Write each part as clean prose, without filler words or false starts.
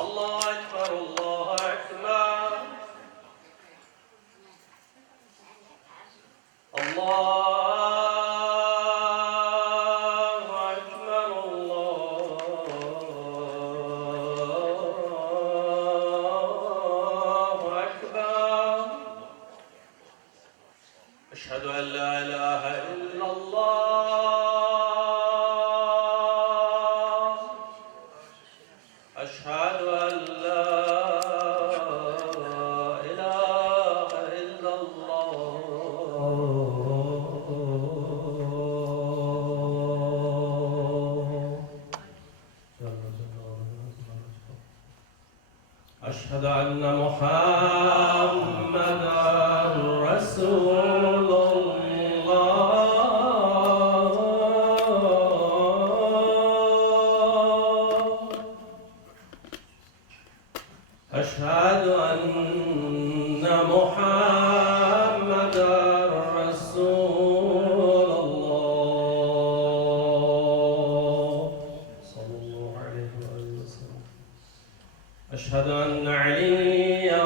الله أكبر الله أكبر الله أكبر الله أكبر أشهد أن لا إله إلا الله أشهد أن لا إله إلا الله أشهد أن محمدًا رسول الله أشهد أن محمدًا رسول الله صلى الله عليه وسلم أشهد أن عليا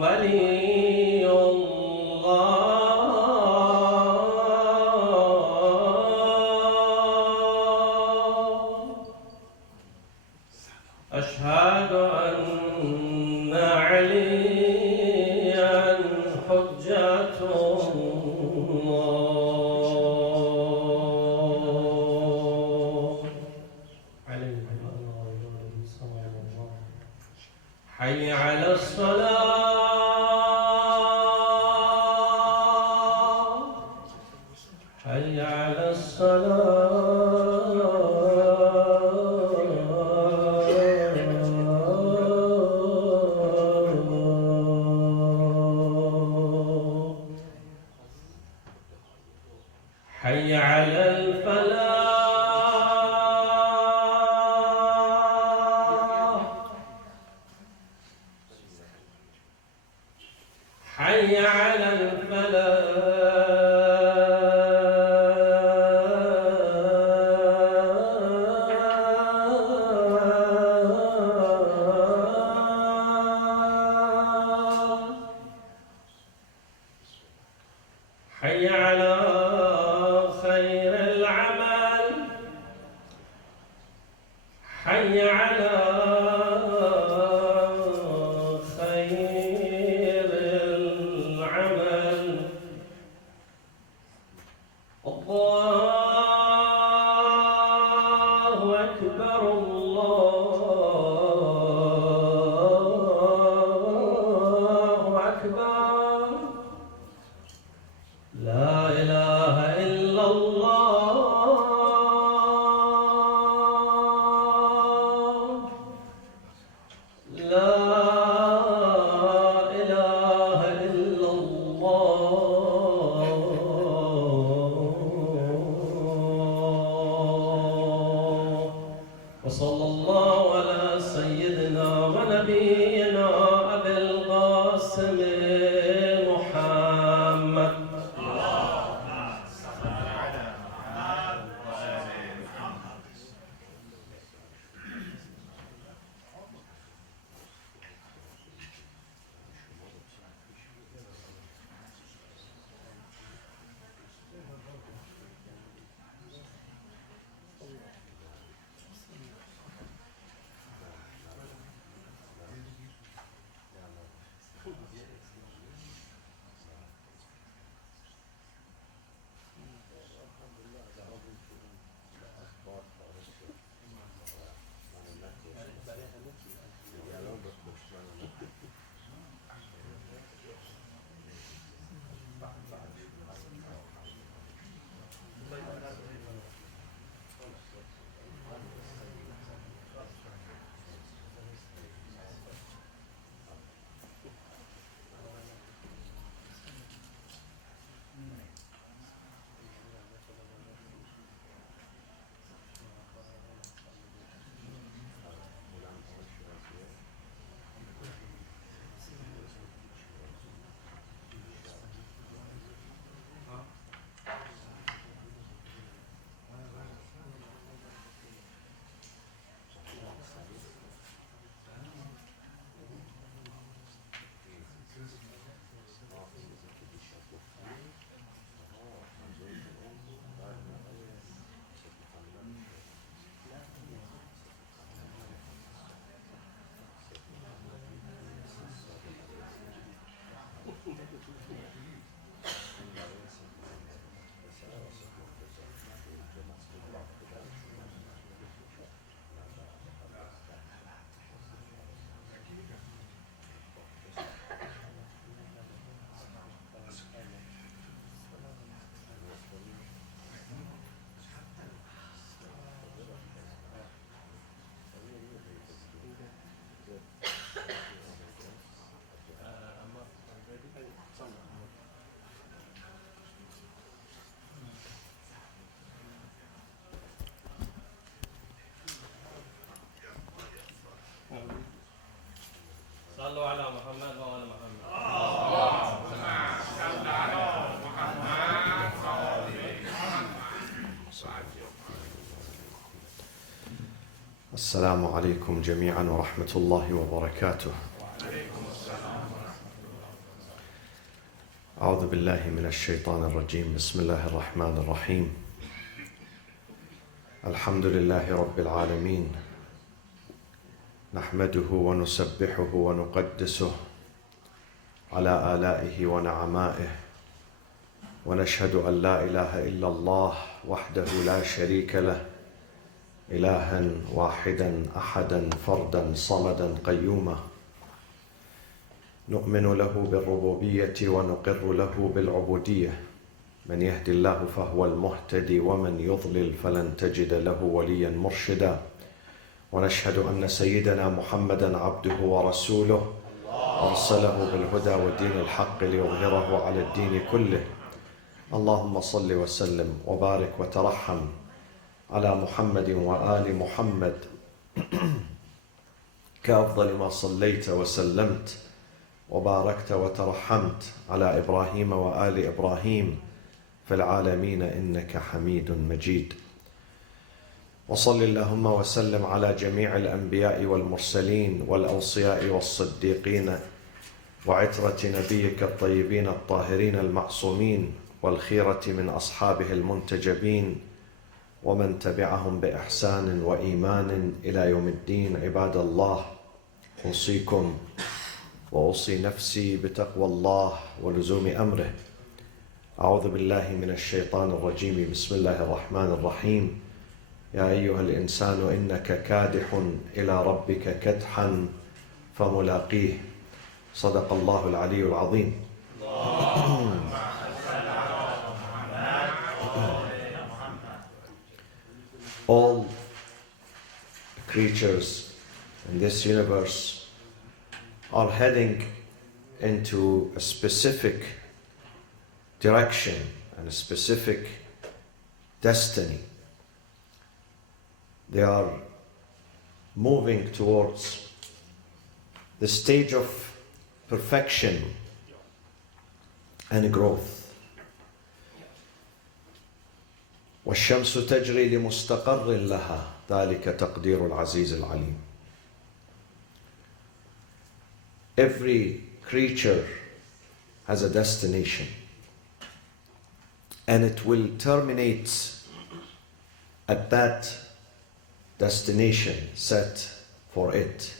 ولي الله أشهد أن عليا حجة الله عليه صلى الله حي على الصلاة حي على الصلاة حي على الفلاح حي على الفلاح حي على خير العمل حي على خير العمل الله أكبر الله أكبر لا إله إلا الله لا إله إلا الله وصلى الله على سيدنا ونبينا أبي القاسم محمد صلوا على محمد وآل محمد. السلام عليكم جميعا ورحمة الله وبركاته. أعوذ بالله من الشيطان الرجيم. بسم الله الرحمن الرحيم. الحمد لله رب العالمين، نحمده ونسبحه ونقدسه على آلائه ونعمائه، ونشهد أن لا إله إلا الله وحده لا شريك له، إلها واحدا أحدا فردا صمدا قيوما، نؤمن له بالربوبية ونقر له بالعبودية، من يهدي الله فهو المهتدي ومن يضلل فلن تجد له وليا مرشدا، ونشهد أن سيدنا محمدا عبده ورسوله أرسله بالهدى والدين الحق ليظهره على الدين كله. اللهم صل وسلم وبارك وترحم على محمد وآل محمد كأفضل ما صليت وسلمت وباركت وترحمت على إبراهيم وآل إبراهيم في العالمين إنك حميد مجيد. وصل اللهم وسلم على جميع الأنبياء والمرسلين والأوصياء والصديقين وعترة نبيك الطيبين الطاهرين المعصومين والخيرة من أصحابه المنتجبين ومن تبعهم بإحسان وإيمان إلى يوم الدين. عباد الله، أوصيكم وأوصي نفسي بتقوى الله ولزوم أمره. أعوذ بالله من الشيطان الرجيم. بسم الله الرحمن الرحيم. يا أيها الإنسان إنك كادح إلى ربك كدحا فملاقيه. صدق الله العلي العظيم. All creatures in this universe are heading into a specific direction and a specific destiny. They are moving towards the stage of perfection and growth. والشمس تجري لمستقر لها ذلك تقدير العزيز العليم. Every creature has a destination, and it will terminate at that destination set for it.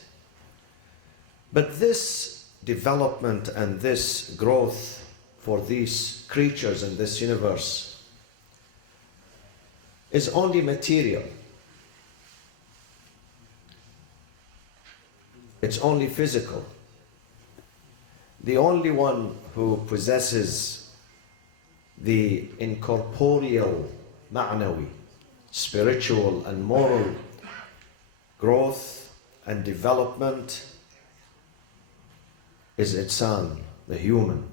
But this development and this growth for these creatures in this universe is only material. It's only physical. The only one who possesses the incorporeal, ma'nawi, spiritual and moral growth and development is insan, the human.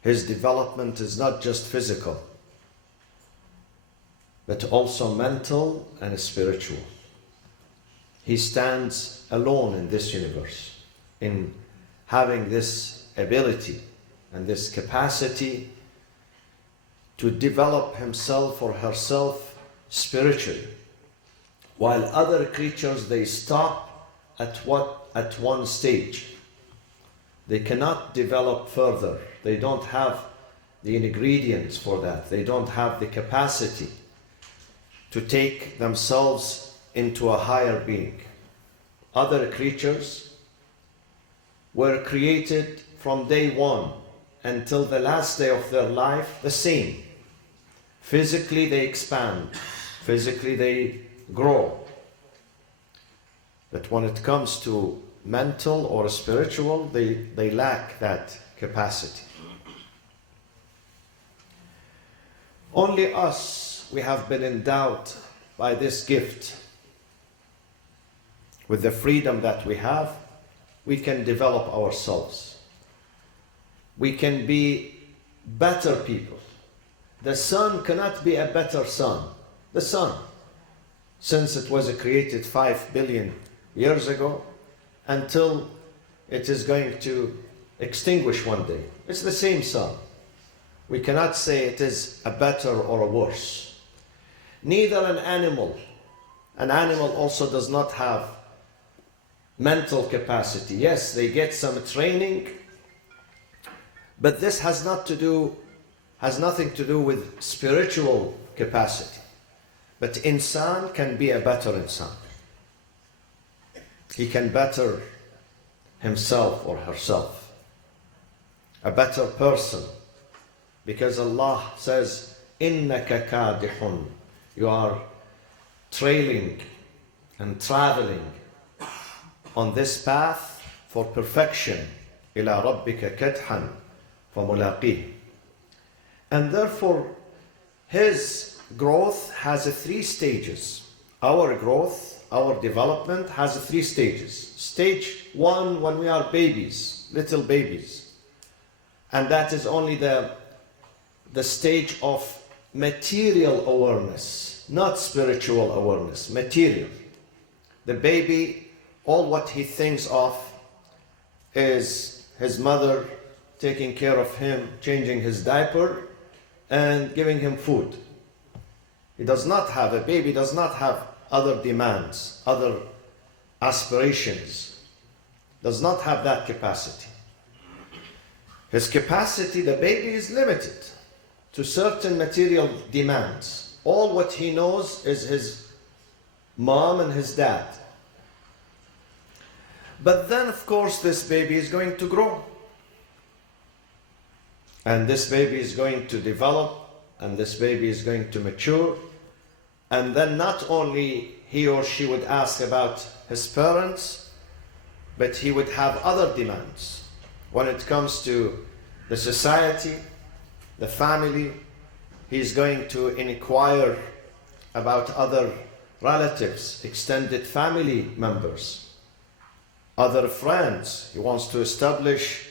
His development is not just physical, but also mental and spiritual. He stands alone in this universe in having this ability and this capacity to develop himself or herself spiritually, while other creatures, they stop at one stage. They cannot develop further. They don't have the ingredients for that. They don't have the capacity to take themselves into a higher being. Other creatures were created from day one until the last day of their life the same. Physically they expand, physically they grow. But when it comes to mental or spiritual, they lack that capacity. Only us, we have been endowed by this gift. With the freedom that we have, we can develop ourselves. We can be better people. The sun cannot be a better sun. The sun, since it was created 5 billion years ago, until it is going to extinguish one day. It's the same sun. We cannot say it is a better or a worse. Neither an animal. An animal also does not have mental capacity. Yes, they get some training, but this has nothing to do with spiritual capacity. But insan can be a better insan. He can better himself or herself. A better person. Because Allah says, إِنَّكَ كَادِحٌ. You are trailing and traveling on this path for perfection. إِلَى رَبِّكَ كَدْحًا فَمُلَاقِيهِ. And therefore, his growth has 3 stages. Our growth, our development has 3 stages. Stage 1, when we are babies, little babies. And that is only the stage of material awareness, not spiritual awareness, material. The baby, all what he thinks of is his mother taking care of him, changing his diaper, and giving him food. A baby does not have other demands, other aspirations, does not have that capacity. His capacity, the baby, is limited to certain material demands. All what he knows is his mom and his dad. But then, of course, this baby is going to grow. And this baby is going to develop, and this baby is going to mature. And then not only he or she would ask about his parents, but he would have other demands. When it comes to the society, the family, he's going to inquire about other relatives, extended family members, other friends. He wants to establish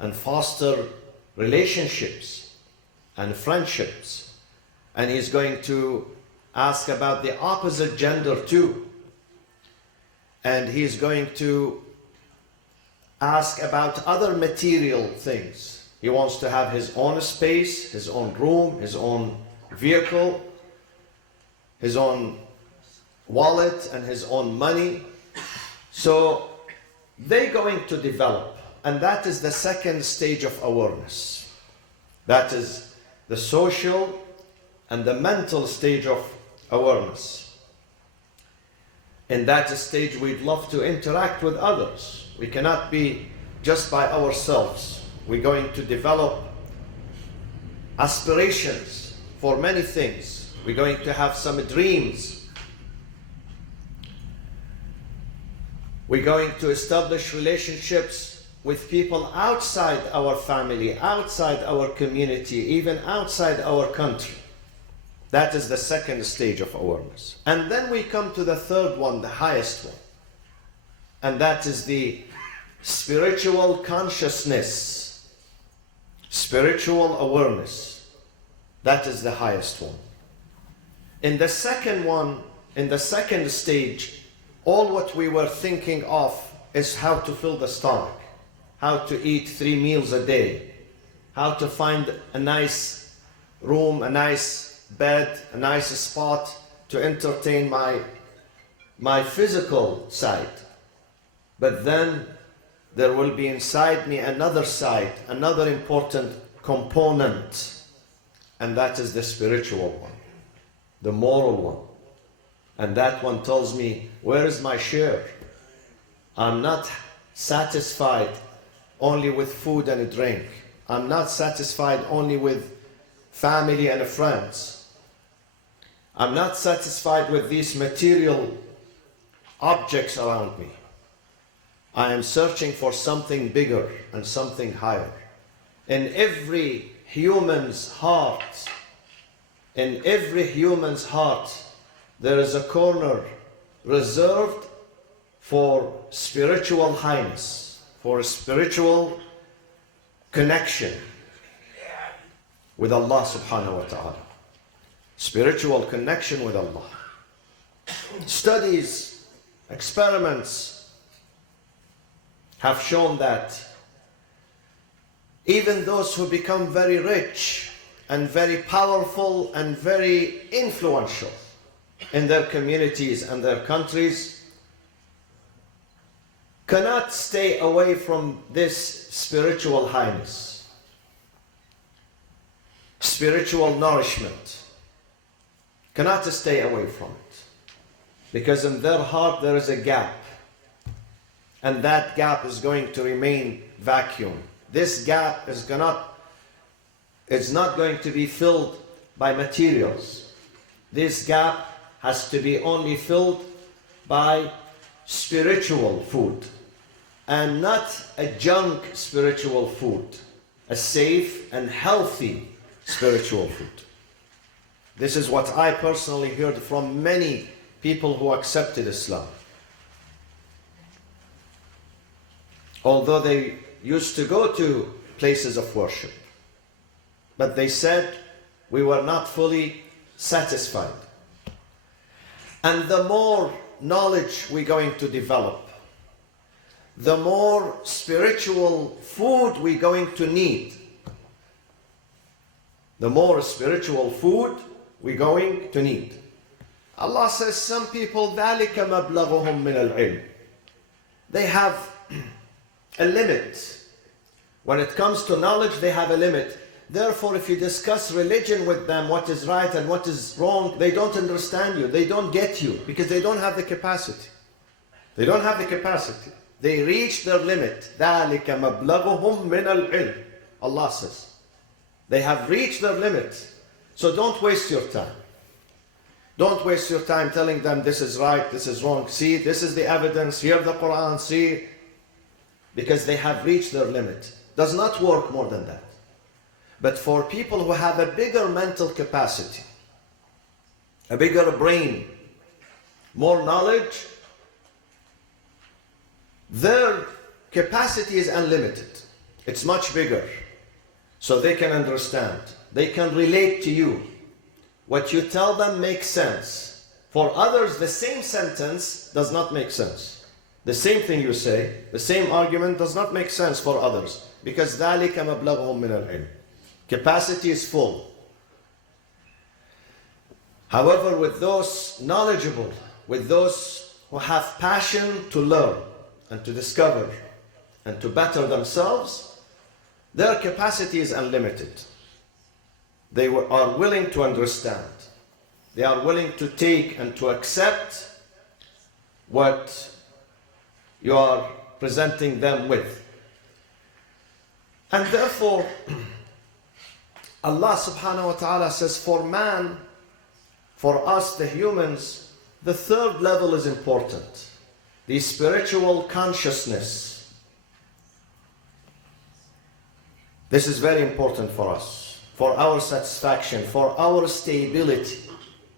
and foster relationships and friendships. And he's going to ask about the opposite gender too. And he's going to ask about other material things. He wants to have his own space, his own room, his own vehicle, his own wallet, and his own money. So they're going to develop. And that is the second stage of awareness. That is the social and the mental stage of awareness. In that stage, we'd love to interact with others. We cannot be just by ourselves. We're going to develop aspirations for many things. We're going to have some dreams. We're going to establish relationships with people outside our family, outside our community, even outside our country. That is the second stage of awareness. And then we come to the third one, the highest one. And that is the spiritual consciousness, spiritual awareness. That is the highest one. In the second one, in the second stage, all what we were thinking of is how to fill the stomach, how to eat 3 meals a day, how to find a nice room, a nice bed, a nice spot to entertain my physical side. But then there will be inside me another side, another important component, and that is the spiritual one, the moral one. And that one tells me, where is my share? I'm not satisfied only with food and drink. I'm not satisfied only with family and friends. I'm not satisfied with these material objects around me. I am searching for something bigger and something higher. In every human's heart, there is a corner reserved for spiritual highness, for spiritual connection with Allah subhanahu wa ta'ala. Spiritual connection with Allah. Studies, experiments have shown that even those who become very rich and very powerful and very influential in their communities and their countries cannot stay away from this spiritual highness, spiritual nourishment, cannot stay away from it. Because in their heart there is a gap, and that gap is going to remain vacuum. This gap is not going to be filled by materials. This gap has to be only filled by spiritual food, and not a junk spiritual food, a safe and healthy spiritual food. This is what I personally heard from many people who accepted Islam. Although they used to go to places of worship, but they said we were not fully satisfied. And the more knowledge we're going to develop, the more spiritual food we're going to need. The more spiritual food we're going to need. Allah says some people ذَلِكَ مَبْلَغُهُم مِّنَ الْعِلْمِ. They have a limit. When it comes to knowledge, they have a limit. Therefore, if you discuss religion with them, what is right and what is wrong, they don't understand you. They don't get you because they don't have the capacity. They don't have the capacity. They reach their limit. ذَلِكَ مَبْلَغُهُم مِّنَ الْعِلْمِ. Allah says. They have reached their limit. So don't waste your time. Don't waste your time telling them this is right, this is wrong. See, this is the evidence. Hear the Quran. See. Because they have reached their limit. Does not work more than that. But for people who have a bigger mental capacity, a bigger brain, more knowledge, their capacity is unlimited. It's much bigger. So they can understand. They can relate to you. What you tell them makes sense. For others, the same sentence does not make sense. The same thing you say, the same argument does not make sense for others. Because ذَلِكَ مَبْلَغُهُم مِّنَ الْعِلْمِ. Capacity is full. However, with those knowledgeable, with those who have passion to learn and to discover and to better themselves, their capacity is unlimited. They are willing to understand. They are willing to take and to accept what you are presenting them with. And therefore, Allah subhanahu wa ta'ala says, for man, for us the humans, the third level is important. The spiritual consciousness. This is very important for us, for our satisfaction, for our stability,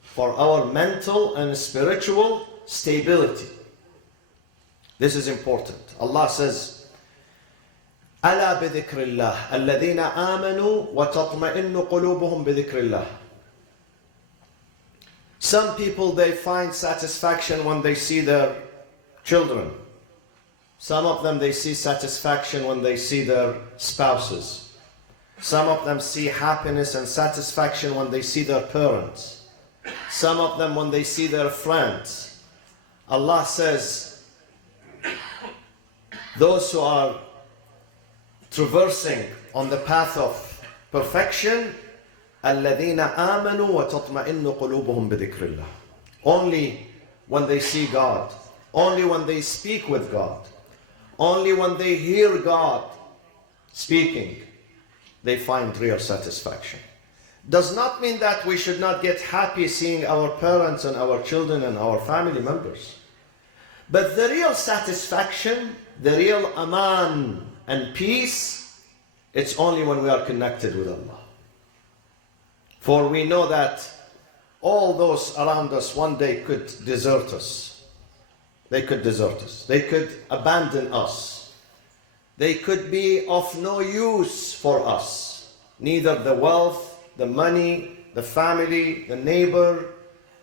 for our mental and spiritual stability. This is important. Allah says, ألا بذكر الله الذين آمنوا وتطمئن قلوبهم بذكر الله. Some people, they find satisfaction when they see their children. Some of them, they see satisfaction when they see their spouses. Some of them see happiness and satisfaction when they see their parents. Some of them when they see their friends. Allah says, those who are traversing on the path of perfection, الَّذِينَ آمَنُوا وَتَطْمَئِنُّ قُلُوبُهُم بِذِكْرِ اللَّهِ. Only when they see God, only when they speak with God, only when they hear God speaking, they find real satisfaction. Does not mean that we should not get happy seeing our parents and our children and our family members. But the real satisfaction, the real aman and peace, it's only when we are connected with Allah. For we know that all those around us one day could desert us. They could desert us. They could abandon us. They could be of no use for us. Neither the wealth, the money, the family, the neighbor,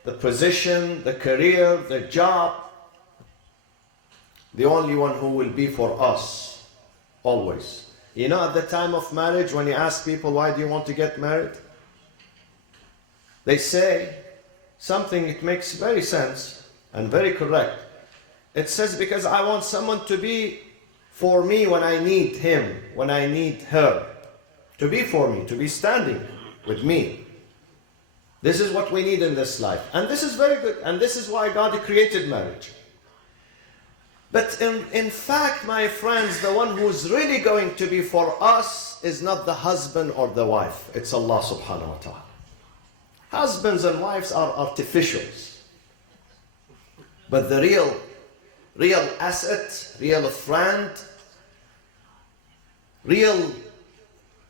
the position, the career, the job. the only one who will be for us, always. You know, at the time of marriage, when you ask people, why do you want to get married? They say something, it makes very sense and very correct. It says, because I want someone to be for me when I need him, when I need her. To be for me, to be standing with me. This is what we need in this life. And this is very good. And this is why God created marriage. But in fact, my friends, the one who's really going to be for us is not the husband or the wife. It's Allah subhanahu wa ta'ala. Husbands and wives are artificials. But the real asset, real friend, real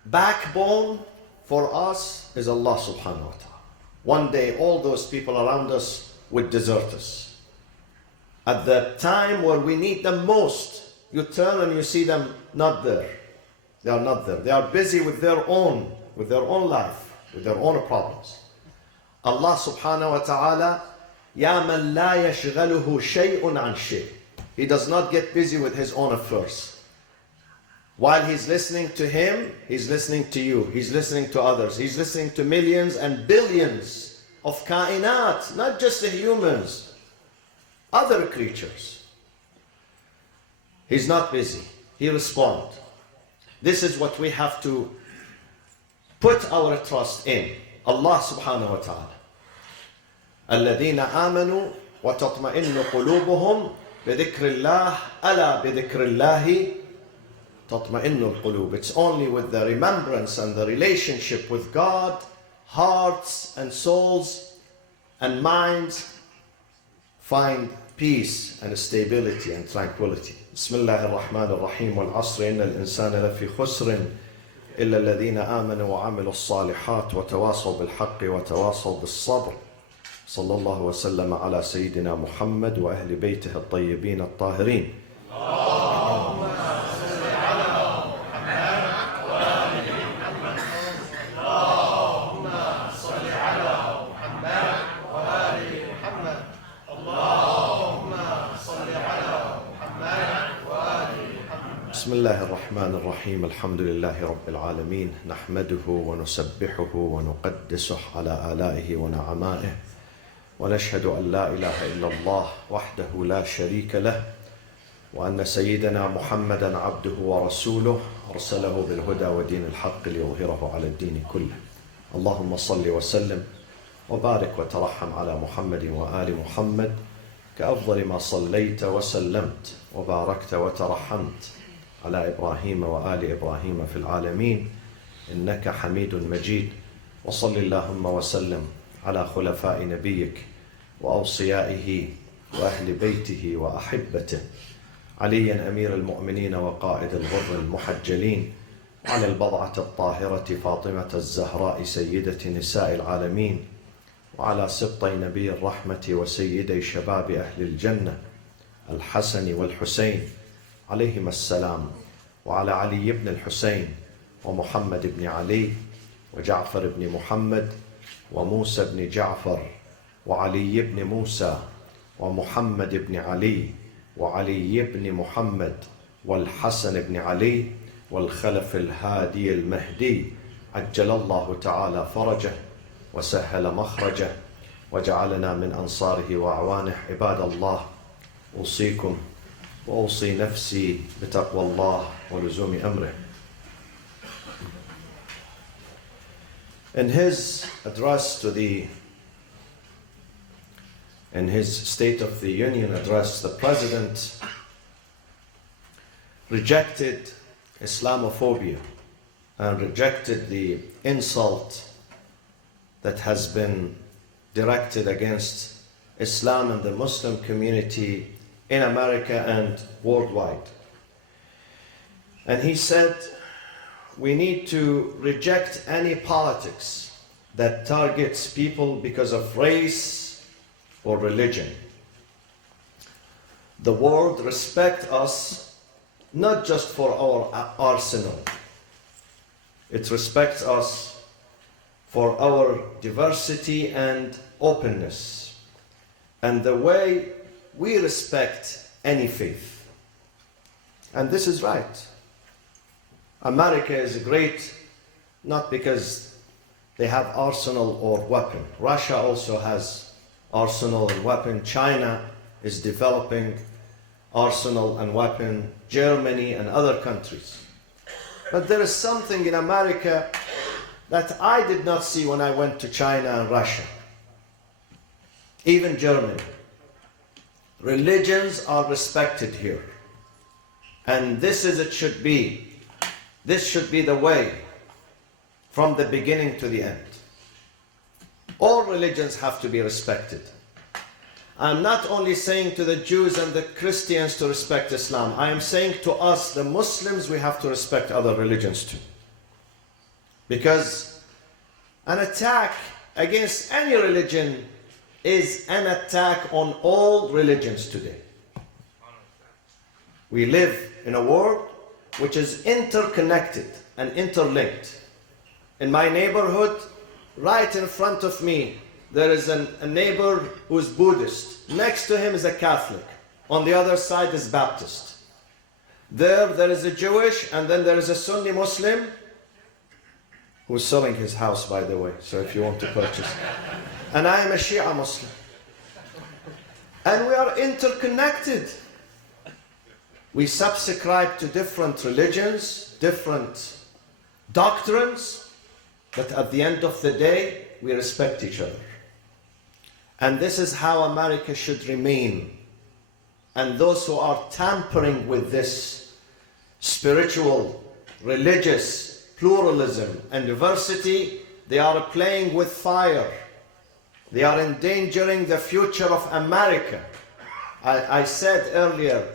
backbone for us is Allah subhanahu wa ta'ala. One day all those people around us would desert us. At the time where we need them most, you turn and you see them not there. They are not there. They are busy with their own life, with their own problems. Allah subhanahu wa ta'ala, يَا مَنْ لَا يَشْغَلُهُ شَيْءٌ عَنْ شَيْءٍ. He does not get busy with his own affairs. While he's listening to him, he's listening to you. He's listening to others. He's listening to millions and billions of kainat, not just the humans, other creatures. He's not busy. He responds. This is what we have to put our trust in. Allah subhanahu wa ta'ala. الذين آمنوا وتطمئن قلوبهم بذكر الله ألا بذكر الله تطمئن القلوب. It's only with the remembrance and the relationship with God, hearts and souls and minds find peace and stability and tranquility. بسم الله الرحمن الرحيم والعصر إن الإنسان لفي خسر إلا الذين آمنوا وعملوا الصالحات وتواصوا بالحق وتواصوا بالصبر. صلى الله وسلم على سيدنا محمد وأهل بيته الطيبين الطاهرين. بسم الله الرحمن الرحيم الحمد لله رب العالمين نحمده ونسبحه ونقدسه على آلائه ونعمائه ونشهد أن لا إله إلا الله وحده لا شريك له وأن سيدنا محمدا عبده ورسوله أرسله بالهدى ودين الحق ليظهره على الدين كله. اللهم صل وسلم وبارك وترحم على محمد وآل محمد كأفضل ما صليت وسلمت وباركت وترحمت على إبراهيم وآل إبراهيم في العالمين إنك حميد مجيد. وصل اللهم وسلم على خلفاء نبيك وأوصيائه وأهل بيته وأحبته عليا أمير المؤمنين وقائد الغر المحجلين وعلى البضعة الطاهرة فاطمة الزهراء سيدة نساء العالمين وعلى سبطي نبي الرحمة وسيدي شباب أهل الجنة الحسن والحسين عليهما السلام وعلى علي بن الحسين ومحمد بن علي وجعفر بن محمد وموسى بن جعفر وعلي بن موسى ومحمد بن علي وعلي بن محمد والحسن بن علي والخلف الهادي المهدي عجل الله تعالى فرجه وسهل مخرجه وجعلنا من أنصاره وأعوانه. عباد الله أوصيكم وأوصي نفسي بتقوى الله ولزوم أمره. In his address in his State of the Union address, the President rejected Islamophobia and rejected the insult that has been directed against Islam and the Muslim community in America and worldwide. And he said, we need to reject any politics that targets people because of race or religion. The world respects us not just for our arsenal. It respects us for our diversity and openness and the way we respect any faith. And this is right. America is great not because they have arsenal or weapon. Russia also has arsenal and weapon. China is developing arsenal and weapon. Germany and other countries. But there is something in America that I did not see when I went to China and Russia. Even Germany. Religions are respected here. And this is it should be. This should be the way from the beginning to the end. All religions have to be respected. I'm not only saying to the Jews and the Christians to respect Islam. I am saying to us, the Muslims, we have to respect other religions too. Because an attack against any religion is an attack on all religions today. We live in a world which is interconnected and interlinked. In my neighborhood, right in front of me, there is a neighbor who is Buddhist. Next to him is a Catholic. On the other side is Baptist. There is a Jewish, and then there is a Sunni Muslim who's selling his house, by the way, so if you want to purchase. And I am a Shia Muslim. And we are interconnected. We subscribe to different religions, different doctrines, but at the end of the day, we respect each other. And this is how America should remain. And those who are tampering with this spiritual, religious pluralism and diversity, they are playing with fire. They are endangering the future of America. I said earlier,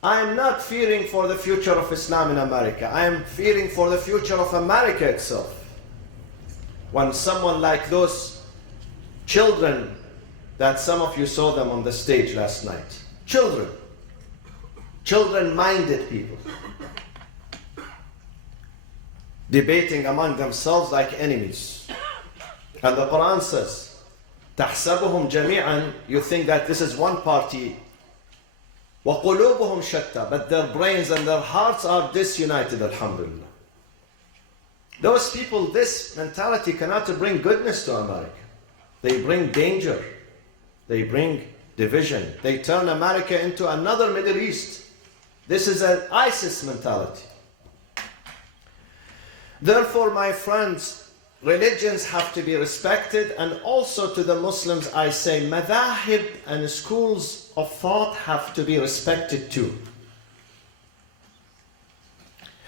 I am not fearing for the future of Islam in America. I am fearing for the future of America itself. When someone like those children, that some of you saw them on the stage last night. Children-minded people, debating among themselves like enemies. And the Quran says, تَحْسَبُهُمْ جَمِيعًا, you think that this is one party. وَقُلُوبُهُمْ شَتَّى, but their brains and their hearts are disunited, alhamdulillah. Those people, this mentality cannot bring goodness to America. They bring danger. They bring division. They turn America into another Middle East. This is an ISIS mentality. Therefore, my friends, religions have to be respected, and also to the Muslims I say, madahib and schools of thought have to be respected too.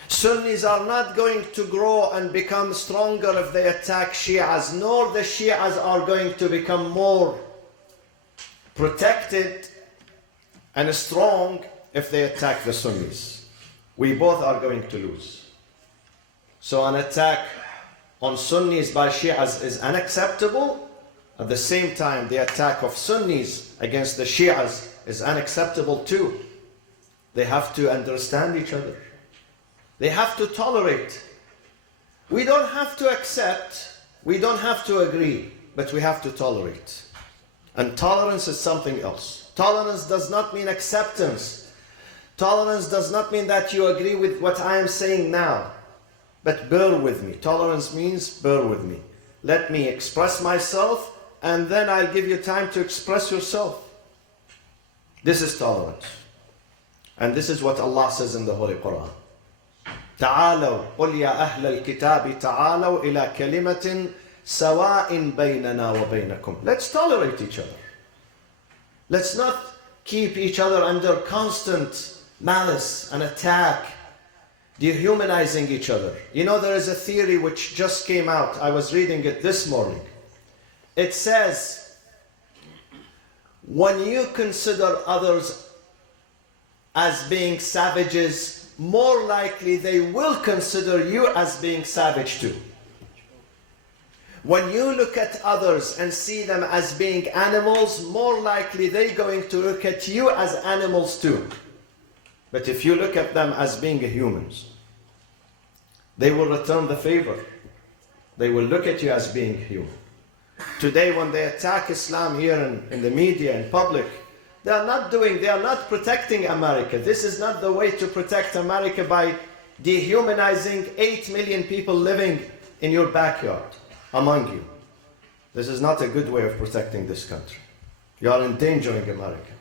Sunnis are not going to grow and become stronger if they attack Shias, nor the Shias are going to become more protected and strong if they attack the Sunnis. We both are going to lose. So an attack on Sunnis by Shias is unacceptable. At the same time, the attack of Sunnis against the Shias is unacceptable too. They have to understand each other. They have to tolerate. We don't have to accept, we don't have to agree, but we have to tolerate. And tolerance is something else. Tolerance does not mean acceptance. Tolerance does not mean that you agree with what I am saying now. But bear with me. Tolerance means bear with me. Let me express myself, and then I'll give you time to express yourself. This is tolerance. And this is what Allah says in the Holy Quran. تعالوا قل يا أهل الكتاب تعالوا إلى كلمة سواء بيننا وبينكم. Let's tolerate each other. Let's not keep each other under constant malice and attack, dehumanizing each other. You know, there is a theory which just came out. I was reading it this morning. It says, when you consider others as being savages, more likely they will consider you as being savage too. When you look at others and see them as being animals, more likely they're going to look at you as animals too. But if you look at them as being humans, they will return the favor. They will look at you as being human. Today, when they attack Islam here in the media, in public, They are not protecting America. This is not the way to protect America, by dehumanizing 8 million people living in your backyard, among you. This is not a good way of protecting this country. You are endangering America.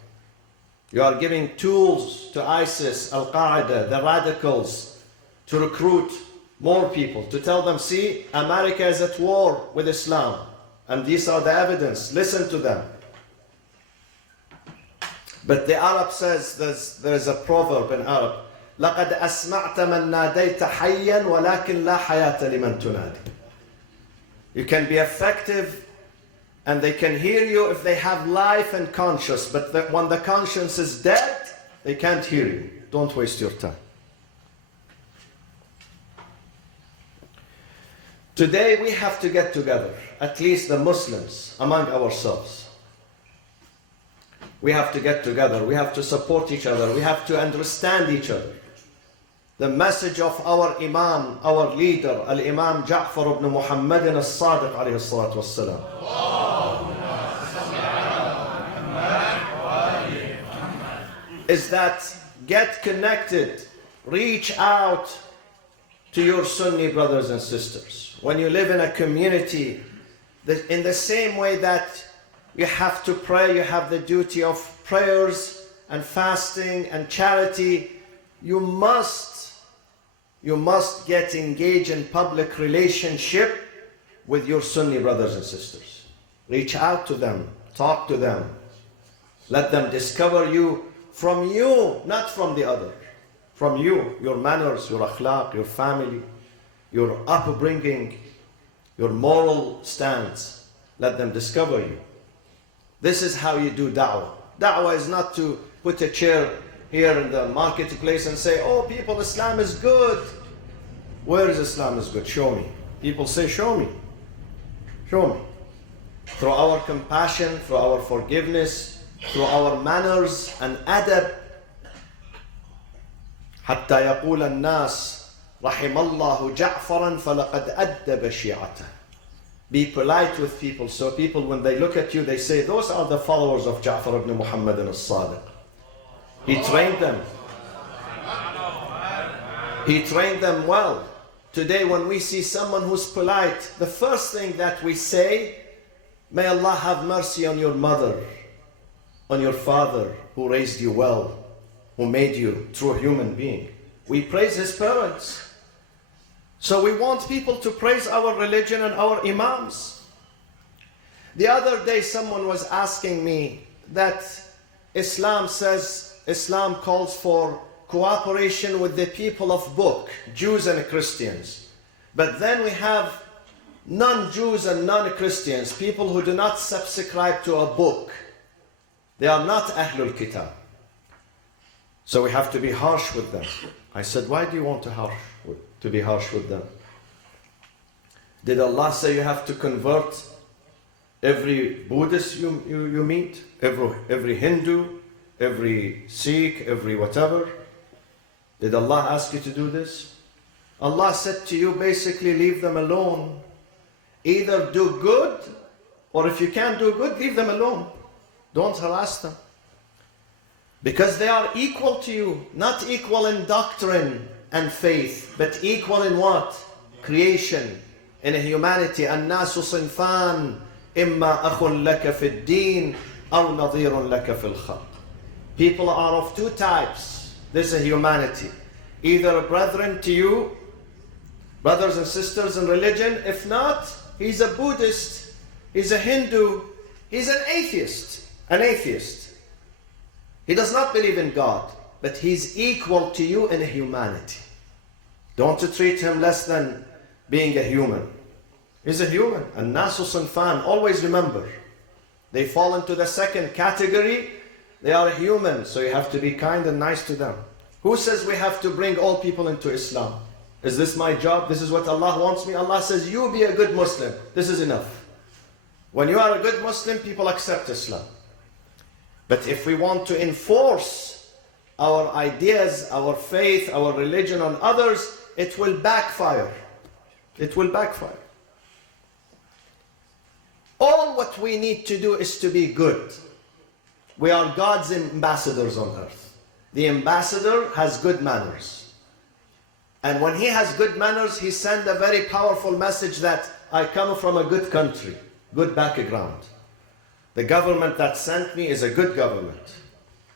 You are giving tools to ISIS, Al-Qaeda, the radicals, to recruit more people, to tell them, see, America is at war with Islam. And these are the evidence. Listen to them. But the Arab says, there is a proverb in Arab, لَقَدْ أَسْمَعْتَ مَنْ نَادَيْتَ حَيًّا وَلَكِنْ لَا حَيَاةَ لِمَنْ تُنَادِي. You can be effective and they can hear you if they have life and conscience, but when the conscience is dead, they can't hear you. Don't waste your time. Today we have to get together, at least the Muslims, among ourselves. We have to get together, we have to support each other, we have to understand each other. The message of our Imam, our leader, Al-Imam Ja'far ibn Muhammad al-Sadiq alayhi salatu wassalam, is that get connected, reach out to your Sunni brothers and sisters. When you live in a community, in the same way that you have to pray, you have the duty of prayers and fasting and charity, you must get engaged in public relationship with your Sunni brothers and sisters. Reach out to them, talk to them, let them discover you from you, not from the other. From you, your manners, your akhlaq, your family, your upbringing, your moral stance. Let them discover you. This is how you do da'wah. Da'wah is not to put a chair here in the marketplace and say, oh people, Islam is good. Where is Islam is good? Show me. People say, show me. Show me. Through our compassion, through our forgiveness, through our manners and adab. حتى يقول الناس رحم الله جعفرا فلقد أدب شيعته. Be polite with people, so people, when they look at you, they say, those are the followers of Ja'far ibn Muhammad al-Sadiq. He trained them. He trained them well. Today, when we see someone who's polite, the first thing that we say, may Allah have mercy on your mother, on your father who raised you well, who made you true human being. We praise his parents. So we want people to praise our religion and our imams. The other day someone was asking me that Islam calls for cooperation with the people of book, Jews and Christians. But then we have non-Jews and non-Christians, people who do not subscribe to a book. They are not Ahlul Kitab. So we have to be harsh with them. I said, why do you want to be harsh with them? Did Allah say you have to convert every Buddhist you meet, every Hindu, every Sikh, every whatever? Did Allah ask you to do this? Allah said to you, basically, leave them alone. Either do good, or if you can't do good, leave them alone. Don't harass them. Because they are equal to you, not equal in doctrine and faith, but equal in what? Creation, in humanity. الناس صنفان إما أخ لك في الدين أو نظير لك في الخلق. People are of two types. This is humanity. Either a brethren to you, brothers and sisters in religion. If not, he's a Buddhist, he's a Hindu, he's an atheist. An atheist. He does not believe in God, but he's equal to you in humanity. Don't treat him less than being a human. He's a human. And nasu sinfan, always remember, they fall into the second category. They are human, so you have to be kind and nice to them. Who says we have to bring all people into Islam? Is this my job? This is what Allah wants me? Allah says, you be a good Muslim. This is enough. When you are a good Muslim, people accept Islam. But if we want to enforce our ideas, our faith, our religion on others, it will backfire. It will backfire. All what we need to do is to be good. We are God's ambassadors on earth. The ambassador has good manners. And when he has good manners, he sends a very powerful message that I come from a good country, good background. The government that sent me is a good government.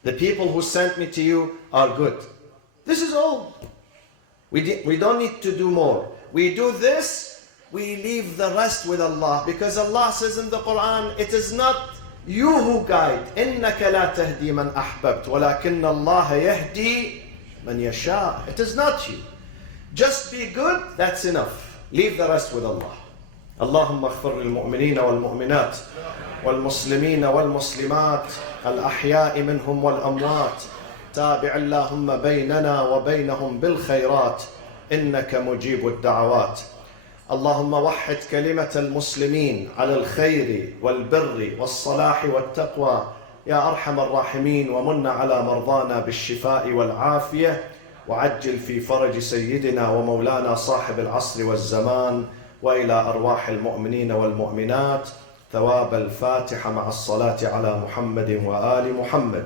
The people who sent me to you are good. This is all. We don't need to do more. We do this, we leave the rest with Allah. Because Allah says in the Quran, it is not you who guide. إِنَّكَ لَا تَهْدِي مَنْ أَحْبَبْتَ وَلَكِنَّ اللَّهَ يَهْدِي مَنْ يَشَاءُ. It is not you. Just be good, that's enough. Leave the rest with Allah. اللهم اغفر للمؤمنين والمؤمنات والمسلمين والمسلمات الأحياء منهم والأموات. تابع اللهم بيننا وبينهم بالخيرات إنك مجيب الدعوات. اللهم وحد كلمة المسلمين على الخير والبر والصلاح والتقوى يا أرحم الراحمين. ومن على مرضانا بالشفاء والعافية وعجل في فرج سيدنا ومولانا صاحب العصر والزمان. وإلى أرواح المؤمنين والمؤمنات ثواب الفاتحة مع الصلاة على محمد وآل محمد.